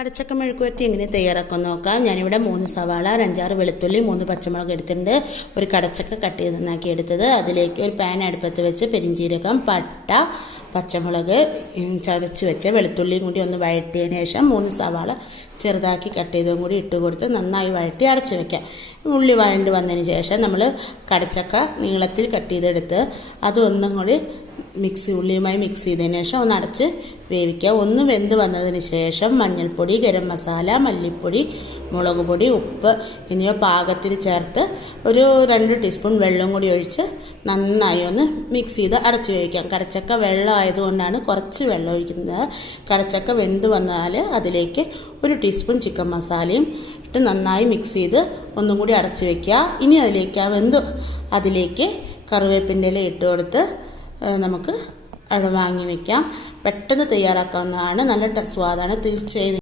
കടച്ചക്ക മെഴുക്കുവരട്ടി എങ്ങനെ തയ്യാറാക്കാൻ നോക്കാം. ഞാനിവിടെ 3 സവാള, 5-6 വെളുത്തുള്ളി, 3 പച്ചമുളക് എടുത്തിട്ടുണ്ട്. ഒരു കടച്ചക്ക കട്ട് ചെയ്ത് നന്നാക്കി എടുത്തത്. അതിലേക്ക് ഒരു പാൻ അടുപ്പത്ത് വെച്ച് പെരിഞ്ചീരകം, പട്ട, പച്ചമുളക് ചതച്ച് വെച്ച് വെളുത്തുള്ളിയും കൂടി ഒന്ന് വഴറ്റിയതിന് ശേഷം 3 സവാള ചെറുതാക്കി കട്ട് ചെയ്തതും കൂടി ഇട്ട് കൊടുത്ത് നന്നായി വഴറ്റി അടച്ച് വയ്ക്കാം. ഉള്ളി വഴണ്ട് വന്നതിന് ശേഷം നമ്മൾ കടച്ചക്ക നീളത്തിൽ കട്ട് ചെയ്തെടുത്ത് അതൊന്നും കൂടി ഉള്ളിയുമായി മിക്സ് ചെയ്തതിന് ശേഷം ഒന്ന് അടച്ച് വേവിക്കുക. ഒന്ന് വെന്ത് വന്നതിന് ശേഷം മഞ്ഞൾപ്പൊടി, ഗരം മസാല, മല്ലിപ്പൊടി, മുളക് പൊടി, ഉപ്പ് എന്നിവ പാകത്തിന് ചേർത്ത് ഒരു 2 ടീസ്പൂൺ വെള്ളം കൂടി ഒഴിച്ച് നന്നായി ഒന്ന് മിക്സ് ചെയ്ത് അടച്ച് വേവിക്കാം. കടച്ചക്ക വെള്ളം ആയതുകൊണ്ടാണ് കുറച്ച് വെള്ളം ഒഴിക്കുന്നത്. കടച്ചക്ക വെന്ത് വന്നാൽ അതിലേക്ക് 1 ടീസ്പൂൺ ചിക്കൻ മസാലയും ഇട്ട് നന്നായി മിക്സ് ചെയ്ത് ഒന്നും കൂടി അടച്ച് വയ്ക്കുക. ഇനി അതിലേക്ക് കറിവേപ്പിൻ്റെ ഇല ഇട്ട് കൊടുത്ത് നമുക്ക് വാങ്ങി വയ്ക്കാം. പെട്ടെന്ന് തയ്യാറാക്കാവുന്നതാണ്. നല്ല സ്വാദാണ്. തീർച്ചയായും